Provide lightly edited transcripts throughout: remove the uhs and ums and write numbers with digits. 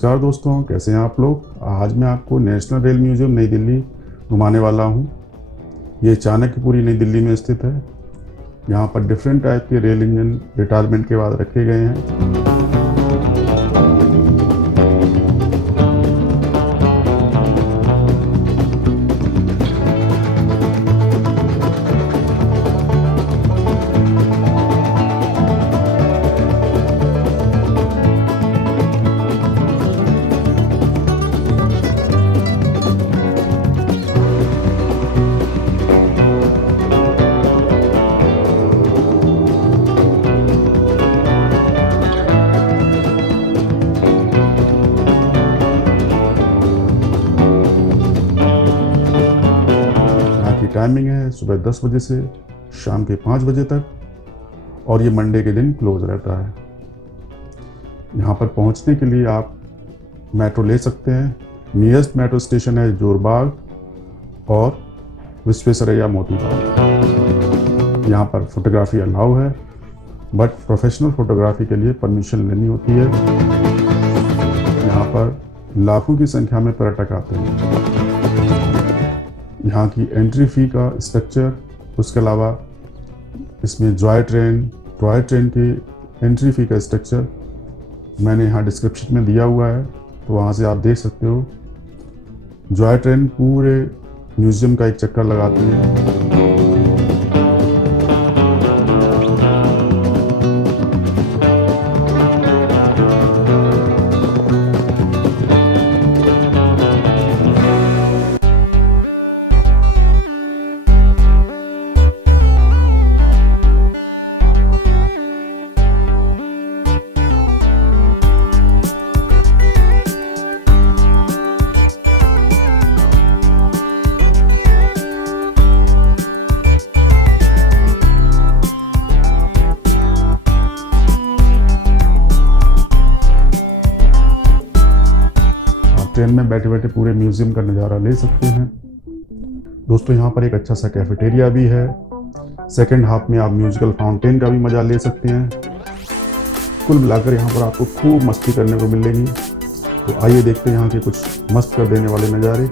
नमस्कार दोस्तों, कैसे हैं आप लोग। आज मैं आपको नेशनल रेल म्यूजियम नई दिल्ली घुमाने वाला हूं। ये चाणक्यपुरी नई दिल्ली में स्थित है। यहाँ पर डिफरेंट टाइप के रेल इंजन रिटायरमेंट के बाद रखे गए हैं। टाइमिंग है सुबह 10 बजे से शाम के 5 बजे तक और ये मंडे के दिन क्लोज रहता है। यहाँ पर पहुँचने के लिए आप मेट्रो ले सकते हैं। नियरेस्ट मेट्रो स्टेशन है जोरबाग और विश्वेश्वरैया मोतीबाग। यहाँ पर फोटोग्राफी अलाउ है, बट प्रोफेशनल फोटोग्राफी के लिए परमिशन लेनी होती है। यहाँ पर लाखों की संख्या में पर्यटक आते हैं। यहाँ की एंट्री फ़ी का स्ट्रक्चर, उसके अलावा इसमें टॉय ट्रेन की एंट्री फ़ी का स्ट्रक्चर मैंने यहाँ डिस्क्रिप्शन में दिया हुआ है, तो वहाँ से आप देख सकते हो। टॉय ट्रेन पूरे म्यूज़ियम का एक चक्कर लगाती है। ट्रेन में बैठे बैठे पूरे म्यूज़ियम का नज़ारा ले सकते हैं। दोस्तों, यहाँ पर एक अच्छा सा कैफेटेरिया भी है। सेकंड हाफ में आप म्यूजिकल फाउंटेन का भी मज़ा ले सकते हैं। कुल मिलाकर यहाँ पर आपको खूब मस्ती करने को मिलेगी। तो आइए देखते हैं यहाँ के कुछ मस्त कर देने वाले नज़ारे।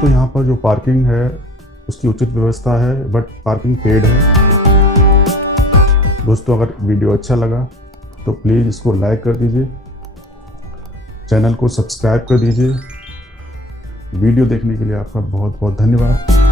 तो यहाँ पर जो पार्किंग है उसकी उचित व्यवस्था है, बट पार्किंग पेड है। दोस्तों, अगर वीडियो अच्छा लगा तो प्लीज़ इसको लाइक कर दीजिए, चैनल को सब्सक्राइब कर दीजिए। वीडियो देखने के लिए आपका बहुत बहुत धन्यवाद।